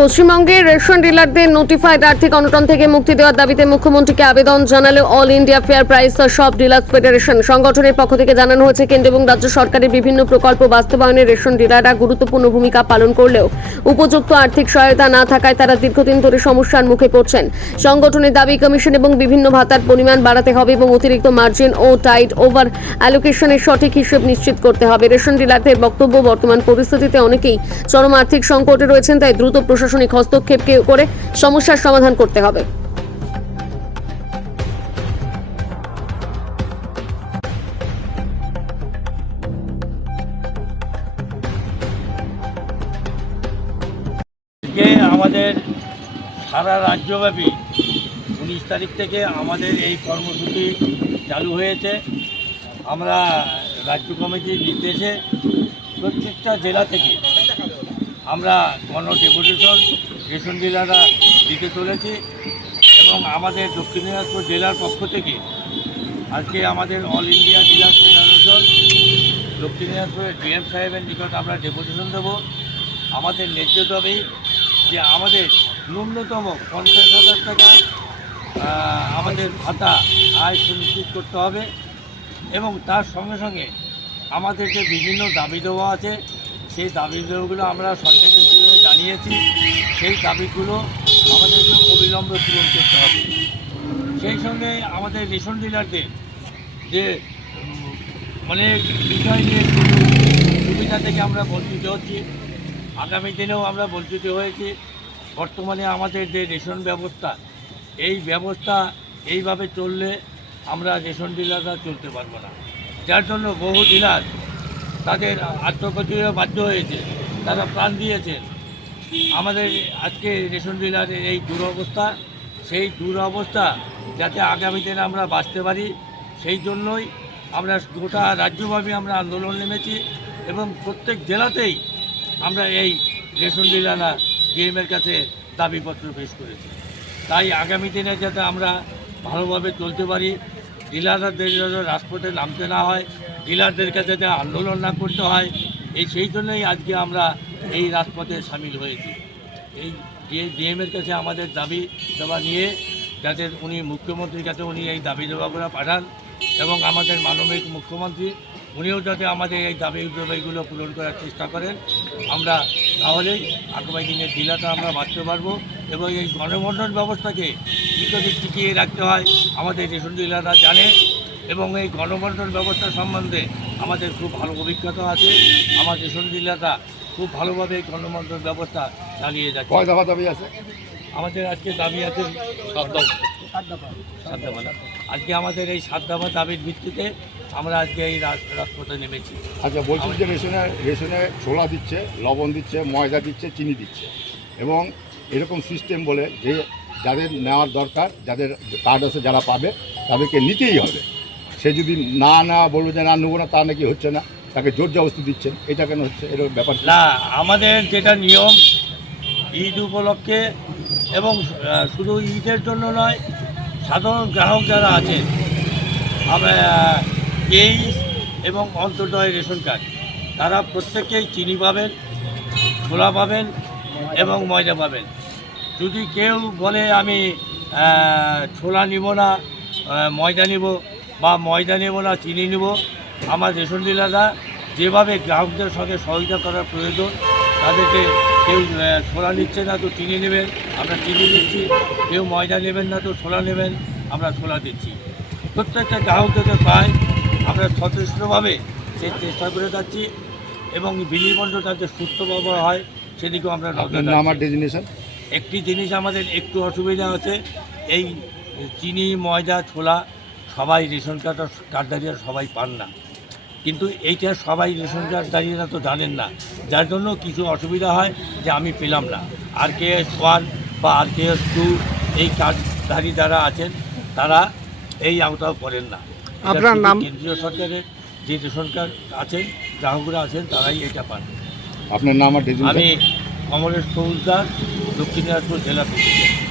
পশ্চিমবঙ্গের ration ডিলারদের notified আর্থিক অনটন থেকে মুক্তি দেওয়ার দাবিতে মুখ্যমন্ত্রীকে আবেদন জানালো অল ইন্ডিয়া ফেয়ার প্রাইস সব ডিলার্স ফেডারেশন। সংগঠনের পক্ষ থেকে জানানো হয়েছে, কেন্দ্র এবং রাজ্য সরকারের বিভিন্ন প্রকল্প বাস্তবায়নে রেশন ডিলাররা গুরুত্বপূর্ণ ভূমিকা পালন করলেও উপযুক্ত আর্থিক সহায়তা না থাকায় তারা দীর্ঘদিন ধরে সমস্যার মুখে পড়ছেন। সংগঠনের দাবি, কমিশন এবং বিভিন্ন ভাতার পরিমাণ বাড়াতে হবে এবং অতিরিক্ত মার্জিন ও টাইড ওভার অ্যালোকেশনের সঠিক হিসেব নিশ্চিত করতে হবে। রেশন ডিলারদের বক্তব্য, বর্তমান পরিস্থিতিতে অনেকেই চরম আর্থিক সংকটে রয়েছেন, তাই দ্রুত প্রশাসনিক হস্তক্ষেপ করে সমস্যার সমাধান করতে হবে। আমাদের সারা রাজ্যব্যাপী 19 তারিখ থেকে আমাদের এই কর্মসূচি চালু হয়েছে। আমরা রাজ্য কমিটির নির্দেশে প্রত্যেকটা জেলা থেকে আমরা গণ ডেপুটেশন রেশন ডিলাররা দিতে চলেছি এবং আমাদের দক্ষিণ দিনাজপুর জেলার পক্ষ থেকে আজকে আমাদের অল ইন্ডিয়া ডিলার ফেডারেশন দক্ষিণ দিনাজপুরের ডিএম সাহেবের নিকট আমরা ডেপুটেশন দেব। আমাদের ন্যায্য দাবি যে আমাদের ন্যূনতম 50,000 টাকা আমাদের ভাতা আয় সুনিশ্চিত করতে হবে এবং তার সঙ্গে সঙ্গে আমাদের যে বিভিন্ন দাবি দেওয়া আছে সেই দাবি দেওয়াগুলো আমরা সরকারকে জানিয়েছি। সেই দাবিগুলো আমাদেরকে অবিলম্বে পূরণ করতে হবে। সেই সঙ্গে আমাদের রেশন ডিলারদের যে অনেক বিষয় নিয়ে সুবিধা থেকে আমরা বঞ্চিত হচ্ছি, আগামী দিনেও আমরা বঞ্চিত হয়েছি। বর্তমানে আমাদের যে রেশন ব্যবস্থা, এই ব্যবস্থা এইভাবে চললে আমরা রেশন ডিলাররা চলতে পারবো না, যার জন্য বহু ডিলার তাদের আত্মগতিও বাধ্য হয়েছে, তারা প্রাণ দিয়েছেন। আমাদের আজকে রেশন ডিলারের এই দুরবস্থা, সেই দুরবস্থা যাতে আগামী দিনে আমরা বাঁচতে পারি, সেই জন্যই আমরা গোটা রাজ্যব্যাপী আমরা আন্দোলন নেমেছি এবং প্রত্যেক জেলাতেই আমরা এই রেশন ডিলাররা ডিএমের কাছে দাবিপত্র পেশ করেছি। তাই আগামী দিনে যাতে আমরা ভালোভাবে চলতে পারি, ডিলারদের যাতে রাজপথে নামতে না হয়, ডিলারদের কাছে যাতে আন্দোলন না করতে হয়, সেই জন্যই আজকে আমরা এই রাজপথে সামিল হয়েছি। এই ডিএমের কাছে আমাদের দাবি দেওয়া নিয়ে যাতে উনি মুখ্যমন্ত্রীর কাছে উনি এই দাবি দেওয়াগুলো পাঠান এবং আমাদের মাননীয় মুখ্যমন্ত্রী উনিও যাতে আমাদের এই দাবিগুলো পূরণ করার চেষ্টা করেন। আমরা তাহলেই আগামী দিনের ডিলারটা আমরা বাঁচতে পারবো এবং এই গণবন্টন ব্যবস্থাকে কী করে টিকিয়ে রাখতে হয় আমাদের রেশন ডিলাররা জানে এবং এই গণবন্টন ব্যবস্থা সম্বন্ধে আমাদের খুব ভালো অভিজ্ঞতা আছে। আমার রেশন ডিলাররা খুব ভালোভাবে এই গণবন্টন ব্যবস্থা চালিয়ে যাচ্ছে। কয় দফা দাবি আছে? আমাদের আজকে দাবি আছে 7 দফা। আজকে আমাদের এই 7 দফা দাবির ভিত্তিতে আমরা আজকে এই রাজপথে নেমেছি। আচ্ছা, বলছি যে রেশনে ছোলা দিচ্ছে, লবণ দিচ্ছে, ময়দা দিচ্ছে, চিনি দিচ্ছে এবং এরকম সিস্টেম বলে যে যাদের নেওয়ার দরকার, যাদের কার্ড আছে যারা পাবে তাদেরকে নিতেই হবে। সে যদি না বলবে যে না নেবো না, তা নাকি হচ্ছে না, তাকে জোর জবরদস্তি দিচ্ছেন। এটা কেন হচ্ছে? এরকম ব্যাপার না, আমাদের যেটা নিয়ম ঈদ উপলক্ষে এবং শুধু ঈদের জন্য নয়, সাধারণ গ্রাহক যারা আছে তেইশ এবং অন্তর্দয় রেশন কার্ড, তারা প্রত্যেকেই চিনি পাবেন, ছোলা পাবেন এবং ময়দা পাবেন। যদি কেউ বলে আমি ছোলা নিব না, ময়দা নিব বা ময়দা নেব না, চিনি নিব, আমার রেশন ডিলাররা যেভাবে গ্রাহকদের সঙ্গে সহযোগিতা করার প্রয়োজন, তাদেরকে কেউ ছোলা নিচ্ছে না তো চিনি নেবেন, আমরা চিনি দিচ্ছি, কেউ ময়দা নেবেন না তো ছোলা নেবেন, আমরা ছোলা দিচ্ছি। প্রত্যেকটা গ্রাহকদের পাই আমরা সচেষ্টভাবে সেই চেষ্টা করে যাচ্ছি এবং বিনিবন্ধ যাতে সুস্থভাবে হয় সেদিকেও আমরা আমার ডেজিনেশন। একটি জিনিস আমাদের একটু অসুবিধা আছে, এই চিনি, ময়দা, ছোলা সবাই রেশন কার্ডধারীরা সবাই পান না, কিন্তু এইটা সবাই রেশন কার্ডধারীরা তো জানেন না, যার জন্য কিছু অসুবিধা হয় যে আমি পেলাম না। RKS-1 বা RKS-2 এই কার্ডধারী যারা আছেন তারা এই আওতাও করেন না। আপনার নাম? কেন্দ্রীয় সরকারের যে রেশন কার্ড আছেন, গ্রাহকরা আছেন, তারাই এটা পান। আপনার নাম? আমি কমলেশ ফৌজদার, দক্ষিণ দিনাজপুর জেলা প্রেসিডেন্ট।